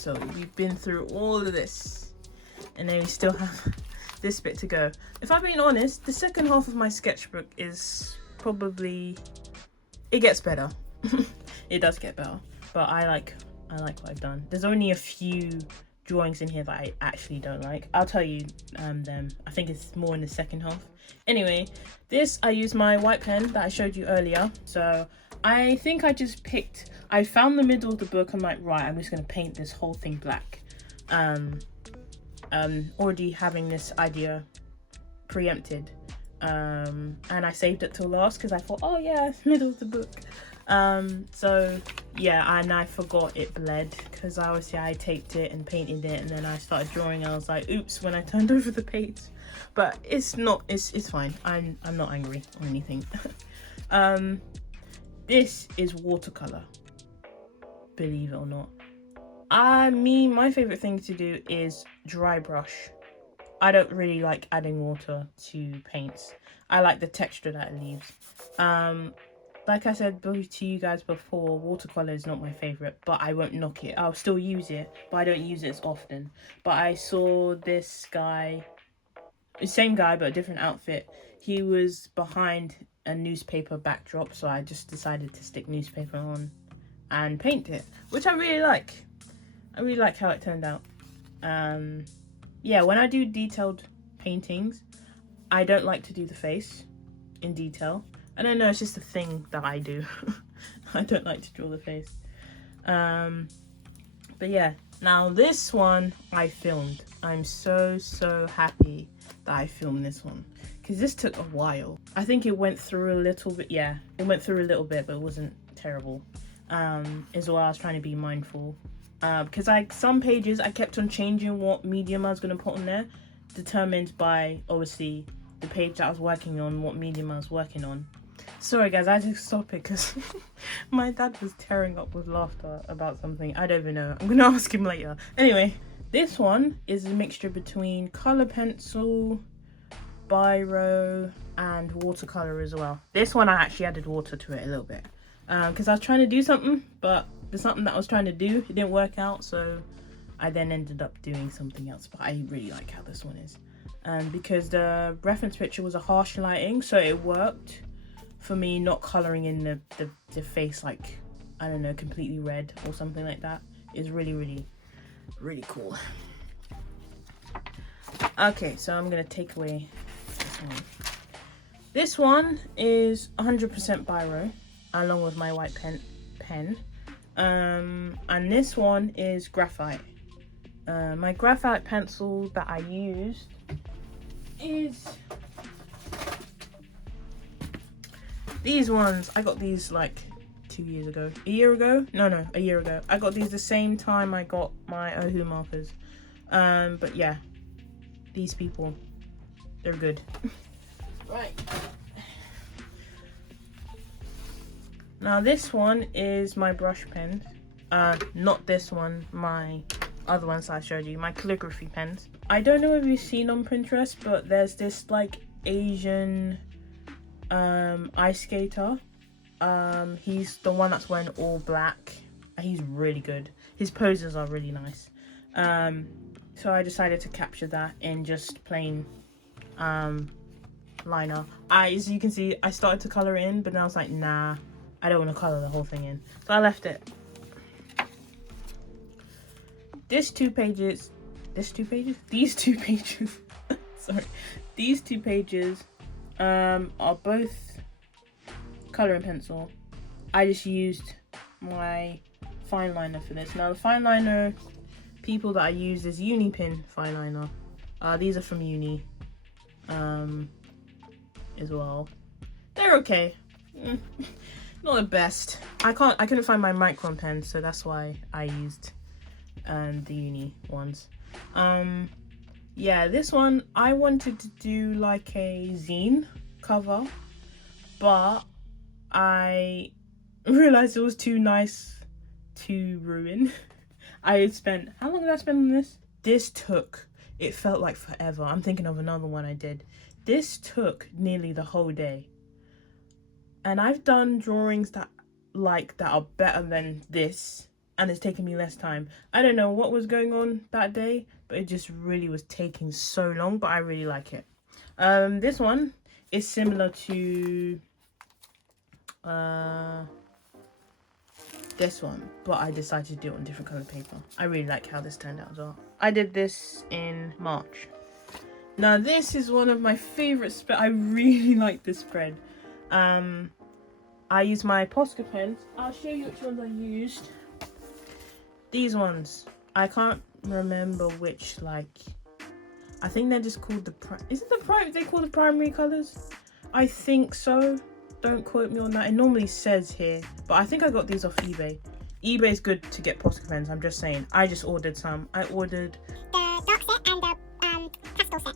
So we've been through all of this, and then we still have this bit to go. If I'm being honest, the second half of my sketchbook is probably, it gets better. It does get better, but I like what I've done. There's only a few drawings in here that I actually don't like. I'll tell you them. I think it's more in the second half. Anyway, this, I used my white pen that I showed you earlier. So I think I just picked, I found the middle of the book. I'm like, right, I'm just gonna paint this whole thing black. Already having this idea preempted, and I saved it till last because I thought, oh yeah, it's middle of the book. So yeah, and I forgot it bled because obviously I taped it and painted it, and then I started drawing. I was like, oops, when I turned over the page. But it's not, it's fine. I'm not angry or anything. This is watercolor, believe it or not. My favorite thing to do is dry brush. I don't really like adding water to paints. I like the texture that it leaves. Like I said to you guys before, watercolor is not my favorite, but I won't knock it. I'll still use it, but I don't use it as often. But I saw this guy, the same guy but a different outfit. He was behind a newspaper backdrop, so I just decided to stick newspaper on and paint it, which I really like. I really like how it turned out. Yeah, when I do detailed paintings, I don't like to do the face in detail. I don't know, it's just a thing that I do. I don't like to draw the face. But yeah, now this one I filmed. I'm so happy that I filmed this one, because this took a while. I think it went through a little bit. Yeah, it went through a little bit, but it wasn't terrible. Is why I was trying to be mindful. Because some pages I kept on changing what medium I was going to put on there, determined by obviously the page that I was working on, what medium I was working on. Sorry guys, I had to stop it because my dad was tearing up with laughter about something. I don't even know. I'm going to ask him later. Anyway, this one is a mixture between colour pencil, biro, and watercolour as well. This one I actually added water to it a little bit. Because I was trying to do something, but there's something that I was trying to do, it didn't work out, so I then ended up doing something else. But I really like how this one is, because the reference picture was a harsh lighting, so it worked for me not colouring in the face like, I don't know, completely red or something like that. It's really cool. Okay, so I'm gonna take away this one. This one is 100% biro, along with my white pen. And this one is graphite. My graphite pencil that I used is these ones. I got these like 2 years ago. A year ago? No, a year ago. I got these the same time I got my Ohu markers. But yeah, these people, they're good. Right. Now this one is my brush pen. Not this one, my other ones I showed you, my calligraphy pens. I don't know if you've seen on Pinterest, but there's this like Asian ice skater. He's the one that's wearing all black. He's really good. His poses are really nice. So I decided to capture that in just plain liner. As you can see, I started to color it in, but then I was like, nah, I don't want to color the whole thing in, so I left it. These two pages sorry, these two pages are both color and pencil. I just used my fine liner for this. Now the fine liner people that I use is Uni Pin fine liner. These are from Uni as well. They're okay. Not the best. I couldn't find my Micron pen, so that's why I used the Uni ones. Yeah, this one I wanted to do like a zine cover, but I realized it was too nice to ruin. I spent, how long did I spend on this? It felt like forever. I'm thinking of another one I did. This took nearly the whole day. And I've done drawings that are better than this, and it's taking me less time. I don't know what was going on that day, but it just really was taking so long, but I really like it. This one is similar to this one, but I decided to do it on different colored paper. I really like how this turned out as well. I did this in March. Now this is one of my favorite spread. I really like this spread. I use my Posca pens. I'll show you which ones I used. These ones, I can't remember which, like, I think they're just called the is it they call the primary colors? I think so. Don't quote me on that. It normally says here, but I think I got these off eBay. eBay is good to get Posca pens, I'm just saying. I just ordered some. I ordered the dark set and the pastel set,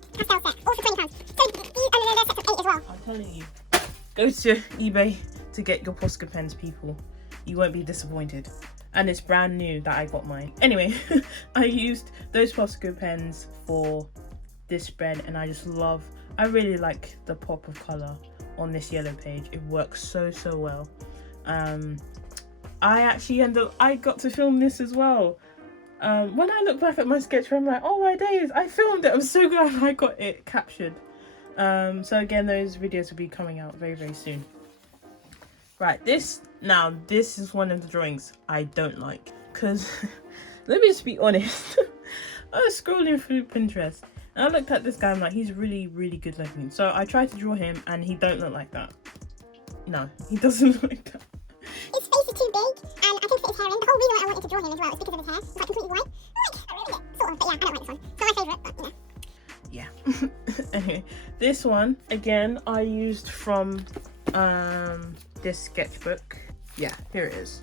all for £20. So these and there's sets of 8 as well. I'm telling you, go to eBay to get your Posca pens, people. You won't be disappointed. And it's brand new that I got mine. Anyway, I used those Posca pens for this spread, and I really like the pop of colour on this yellow page. It works so well. I got to film this as well. When I look back at my sketch, I'm like, oh my days, I filmed it. I'm so glad I got it captured. So again, those videos will be coming out very soon. Right, this is one of the drawings I don't like, because let me just be honest. I was scrolling through Pinterest and I looked at this guy. I'm like, he's really good looking. So I tried to draw him, and he don't look like that. No, he doesn't look like that. His face is too big, and I couldn't fit his hair in. The whole reason why I wanted to draw him as well is because of his hair. It's like completely white. I ruined it, sort of, but yeah, I don't like this one. It's not my favourite, but you know. Yeah. Anyway, this one again I used from this sketchbook. Yeah, here it is.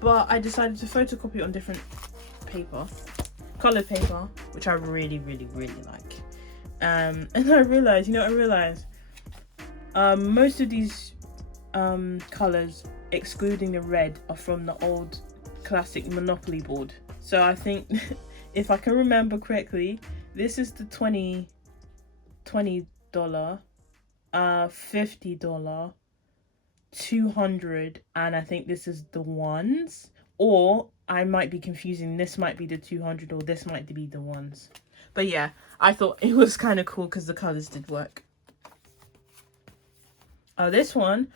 But I decided to photocopy it on different paper, colored paper, which I really like. And I realized, most of these colors, excluding the red, are from the old classic Monopoly board. So I think if I can remember correctly, this is the $20, $50, $200, and I think this is the ones, or I might be confusing. This might be the 200, or this might be the ones. But yeah, I thought it was kind of cool because the colors did work. This was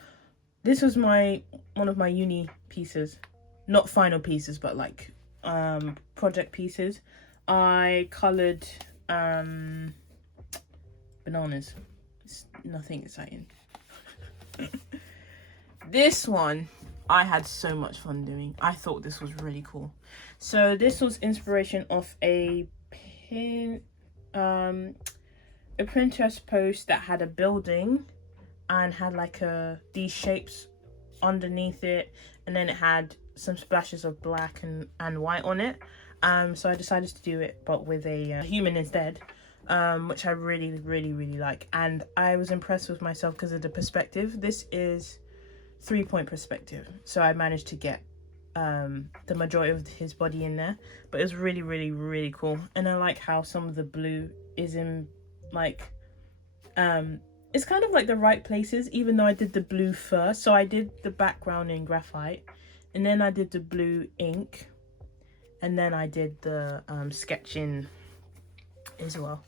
one of my uni pieces, not final pieces, but like project pieces. I colored bananas. It's nothing exciting. This one I had so much fun doing. I thought this was really cool. So this was inspiration of a Pinterest post that had a building and had like these shapes underneath it, and then it had some splashes of black and white on it. So I decided to do it, but with a human instead, which I really like. And I was impressed with myself because of the perspective. This is 3-point perspective, so I managed to get the majority of his body in there, but it was really cool. And I like how some of the blue is in like it's kind of like the right places, even though I did the blue first. So I did the background in graphite, and then I did the blue ink, and then I did the sketching as well.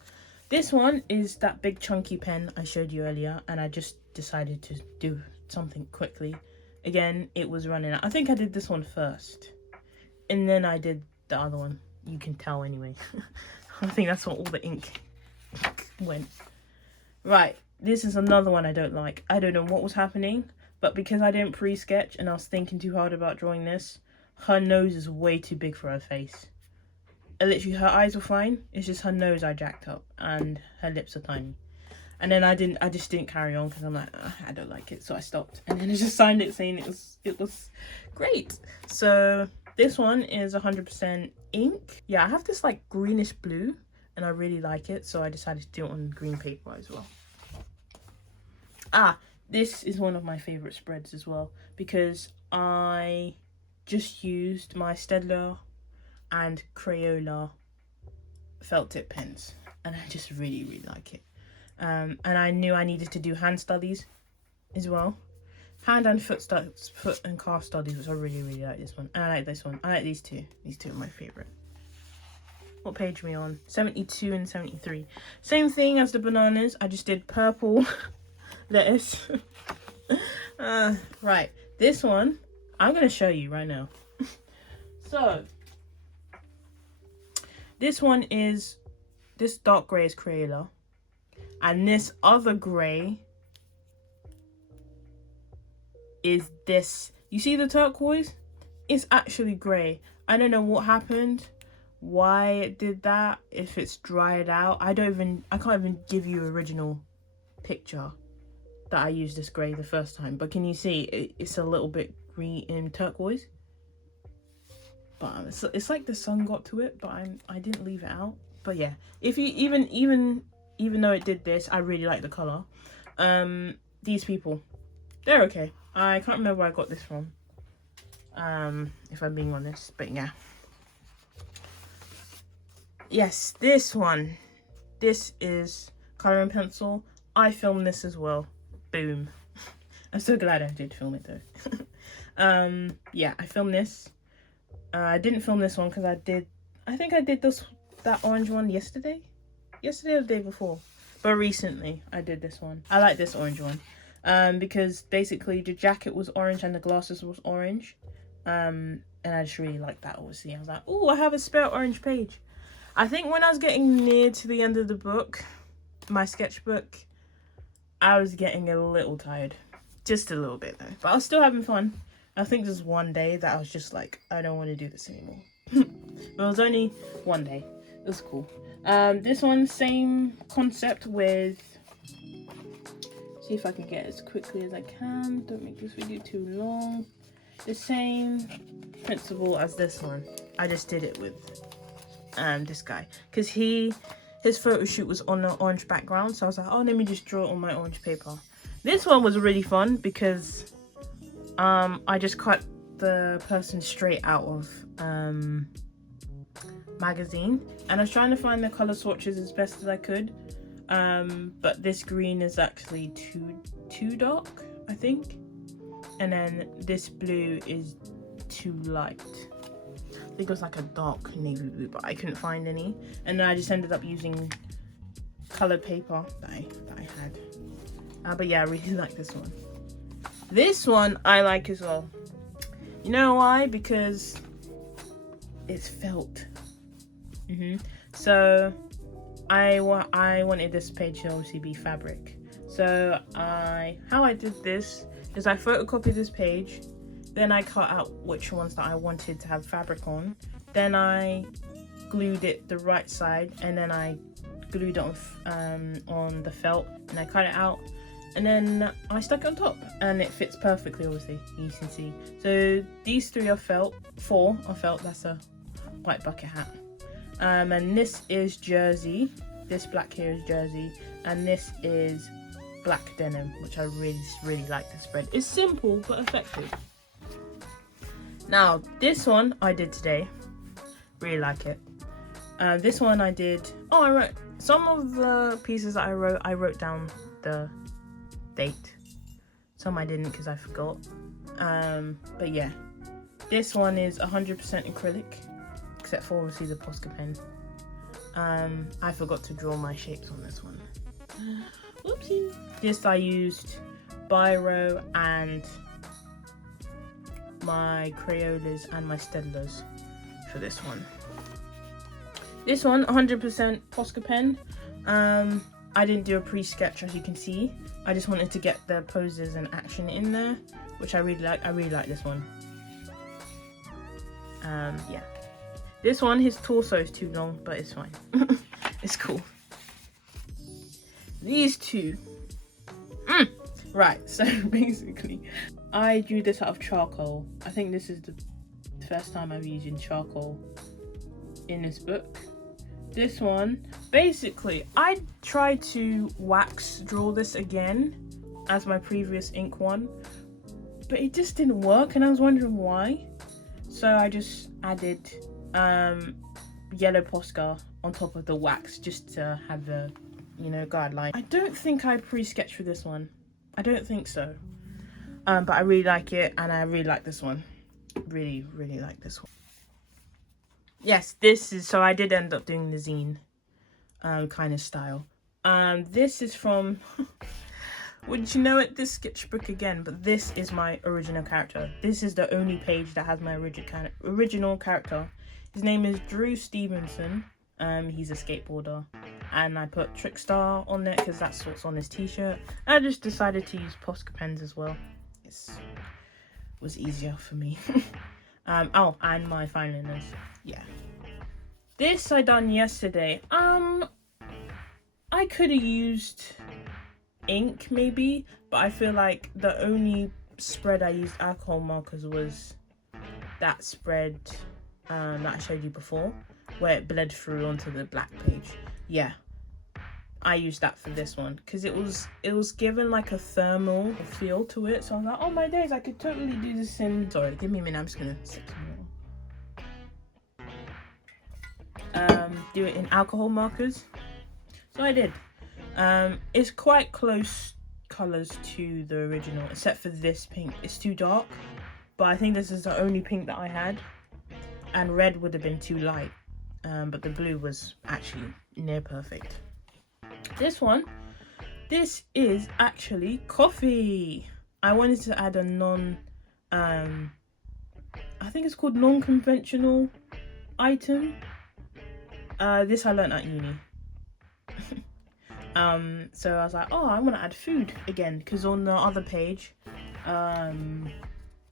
This one is that big chunky pen I showed you earlier, and I just decided to do something quickly. Again, it was running out. I think I did this one first, and then I did the other one. You can tell anyway. I think that's what all the ink went. Right, this is another one I don't like. I don't know what was happening, but because I didn't pre-sketch and I was thinking too hard about drawing this, her nose is way too big for her face. Literally, her eyes were fine. It's just her nose I jacked up, and her lips are tiny. And then I just didn't carry on because I'm like, I don't like it, so I stopped. And then I just signed it saying it was great. So this one is 100% ink. Yeah, I have this like greenish blue, and I really like it, so I decided to do it on green paper as well. This is one of my favorite spreads as well, because I just used my Staedtler and Crayola felt tip pens, and I just really like it. And I knew I needed to do hand studies as well, Hand and foot and calf studies, which I really like this one. And I like this one. I like these two. These two are my favorite. What page are we on? 72 and 73. Same thing as the bananas. I just did purple lettuce. Right. This one, I'm going to show you right now. So, this one is, this dark grey is Crayola. And this other grey is this. You see the turquoise? It's actually grey. I don't know what happened, why it did that, if it's dried out. I can't even give you original picture that I used this grey the first time. But can you see it's a little bit green in turquoise? But it's like the sun got to it, but I didn't leave it out. But yeah, if you even though it did this, I really like the colour. These people, they're okay. I can't remember where I got this from, if I'm being honest, but yeah. Yes, this one. This is colour and pencil. I filmed this as well. Boom. I'm so glad I did film it though. Yeah, I filmed this. I didn't film this one because I think I did that orange one yesterday or the day before. But recently I did this one. I like this orange one. Because basically the jacket was orange and the glasses was orange. And I just really liked that, obviously. I was like, oh, I have a spare orange page. I think when I was getting near to the end of the book, my sketchbook, I was getting a little tired. Just a little bit though. But I was still having fun. I think there's one day that I was just like, I don't want to do this anymore. But it was only one day. It was cool. This one, same concept with... See if I can get as quickly as I can. Don't make this video too long. The same principle as this one. I just did it with this guy. Because his photo shoot was on an orange background. So I was like, oh, let me just draw it on my orange paper. This one was really fun because I just cut the person straight out of magazine. And I was trying to find the colour swatches as best as I could. But this green is actually too dark, I think. And then this blue is too light. I think it was like a dark navy blue, but I couldn't find any. And then I just ended up using coloured paper that I had. But yeah, I really like this one. This one I like as well. You know why? Because it's felt. So I wanted this page to obviously be fabric. So how I did this is I photocopied this page, then I cut out which ones that I wanted to have fabric on, then I glued it the right side, and then I glued it on the felt, and I cut it out, and then I stuck it on top, and it fits perfectly, obviously, you can see. So these 4 are felt. That's a white bucket hat. And this is jersey. This black here is jersey, and this is black denim, which I really like this spread. It's simple but effective. Now this one I did today, really like it. This one I did, I wrote some of the pieces that I wrote down the date. Some I didn't because I forgot. But yeah, this one is 100% acrylic, except for obviously the Posca pen. I forgot to draw my shapes on this one. Whoopsie. This I used biro and my Crayolas and my Staedtlers for this one. This one, 100% Posca pen. I didn't do a pre-sketch, as you can see. I just wanted to get the poses and action in there, which I really like. I really like this one. Yeah. This one, his torso is too long, but it's fine. It's cool. These two. Right, so basically, I drew this out of charcoal. I think this is the first time I'm using charcoal in this book. This one, basically, I tried to wax draw this again as my previous ink one, but it just didn't work, and I was wondering why. So I just added yellow Posca on top of the wax just to have the, guideline. I don't think I pre-sketched for this one. I don't think so. But I really like it, and I really like this one. Really, really like this one. Yes, this is, so I did end up doing the zine kind of style. This is from, wouldn't you know it, this sketchbook again, but this is my original character. This is the only page that has my original character. His name is Drew Stevenson. He's a skateboarder, and I put Trickstar on it because that's what's on his t-shirt. I just decided to use Posca pens as well. It was easier for me. Oh, and my fine liners. Yeah. This I done yesterday. I could have used ink maybe, but I feel like the only spread I used alcohol markers was that spread that I showed you before, where it bled through onto the black page. Yeah, I used that for this one because it was given like a thermal feel to it. So I was like, oh my days, I could totally do this in. Sorry, give me a minute. I'm just gonna sip some water. Do it in alcohol markers. So I did. It's quite close colors to the original, except for this pink. It's too dark, but I think this is the only pink that I had, and red would have been too light. But the blue was actually near perfect. This one, this is actually coffee. I wanted to add a I think it's called non-conventional item. This I learned at uni. So I was like, oh, I want to add food again, because on the other page,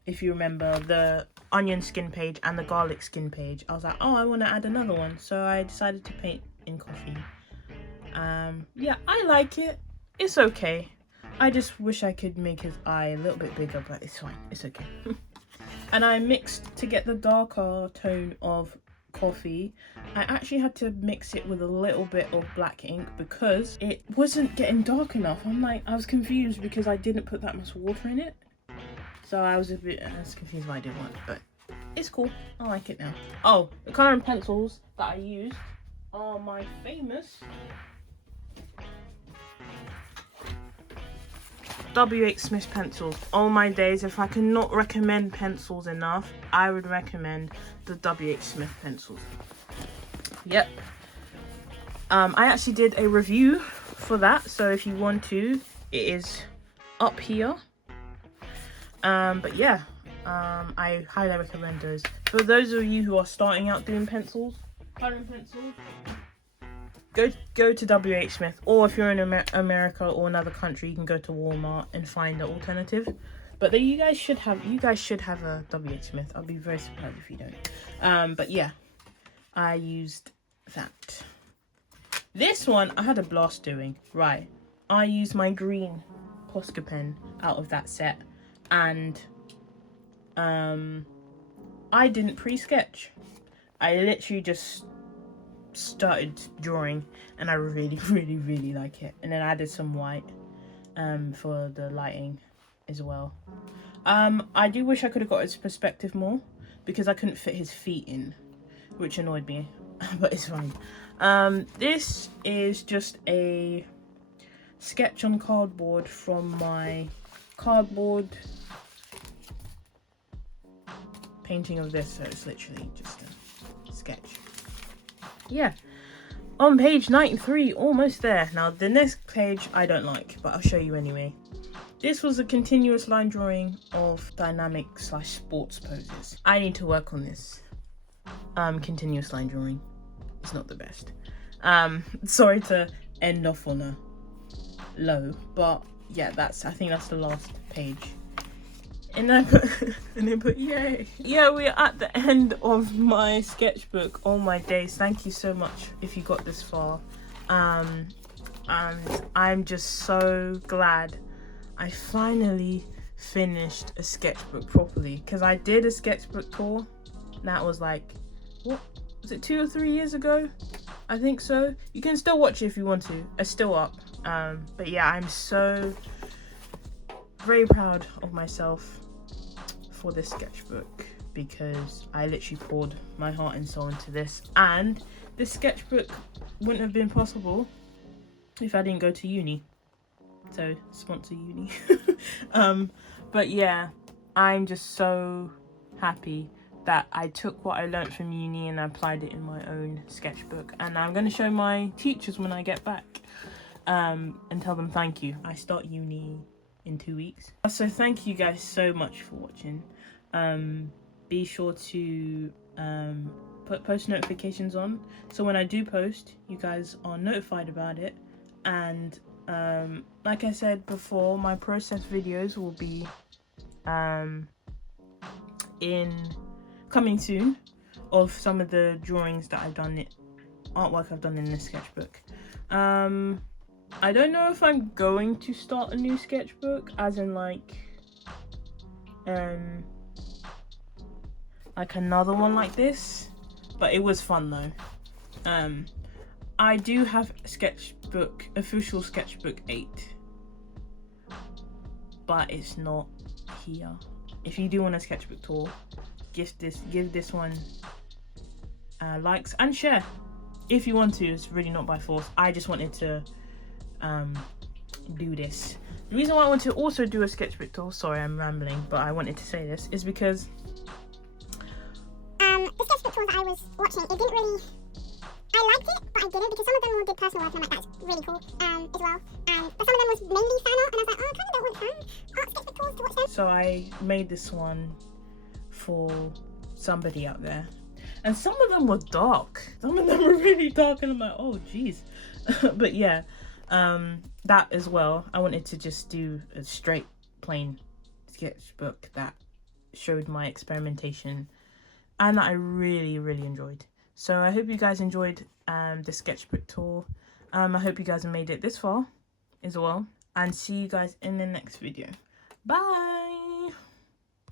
if you remember, the onion skin page and the garlic skin page, I was like, oh, I want to add another one. So I decided to paint in coffee. Yeah, I like it. It's okay. I just wish I could make his eye a little bit bigger, but it's fine. It's okay. And I mixed to get the darker tone of coffee. I actually had to mix it with a little bit of black ink because it wasn't getting dark enough. I was confused because I didn't put that much water in it. So I was confused why I didn't want it, but it's cool. I like it now. Oh, the colouring pencils that I used are my famous W.H. Smith pencils. Oh my days, if I cannot recommend pencils enough, I would recommend the W.H. Smith pencils. Yep. I actually did a review for that, so if you want to, it is up here. But yeah, I highly recommend those. For those of you who are starting out doing pencils, colouring pencils, go to W.H. Smith, or if you're in America or another country, you can go to Walmart and find the alternative. But you guys should have a W.H. Smith. I'll be very surprised if you don't. But yeah, I used that. This one I had a blast doing. Right, I used my green Posca pen out of that set, and I didn't pre-sketch. I literally just started drawing, and I really, really, really like it. And then I added some white for the lighting as well. I do wish I could have got his perspective more because I couldn't fit his feet in, which annoyed me, but it's fine. This is just a sketch on cardboard from my cardboard painting of this, so it's literally just a sketch. Yeah, on page 93, almost there. Now the next page I don't like, but I'll show you anyway. This was a continuous line drawing of dynamic / sports poses. I need to work on this. Continuous line drawing is not the best. Sorry to end off on a low, but yeah, I think that's the last page. And I put yay. Yeah, we're at the end of my sketchbook. Oh my days, thank you so much if you got this far. And I'm just so glad I finally finished a sketchbook properly, because I did a sketchbook tour. That was like, what was it, 2 or 3 years ago? I think so. You can still watch it if you want to. It's still up. But yeah, I'm so very proud of myself for this sketchbook, because I literally poured my heart and soul into this, and this sketchbook wouldn't have been possible if I didn't go to uni. So sponsor uni. But yeah, I'm just so happy that I took what I learnt from uni and I applied it in my own sketchbook. And I'm going to show my teachers when I get back and tell them thank you. I start uni in 2 weeks. So thank you guys so much for watching. Be sure to put post notifications on, so when I do post, you guys are notified about it. And like I said before, my process videos will be coming soon, of some of the drawings that I've done, artwork I've done in this sketchbook. I don't know if I'm going to start a new sketchbook, as in like another one like this, but it was fun though. I do have sketchbook, official sketchbook 8, but it's not here. If you do want a sketchbook tour, give this one likes and share if you want to. It's really not by force. I just wanted to do this. The reason why I want to also do a sketchbook tour, sorry I'm rambling, but I wanted to say this, is because the sketchbook tours that I was watching, it didn't really, I liked it, but I didn't, because some of them all did personal work and I'm like, that's really cool as well. But some of them was mainly fan art, and I was like, oh, I kind of don't want fan art sketchbook tours to watch them. So I made this one for somebody out there, and some of them were dark. Some of them were really dark, and I'm like, oh geez. But yeah, that as well. I wanted to just do a straight plain sketchbook that showed my experimentation and that I really enjoyed. So I hope you guys enjoyed the sketchbook tour. I hope you guys have made it this far as well, and see you guys in the next video. Bye.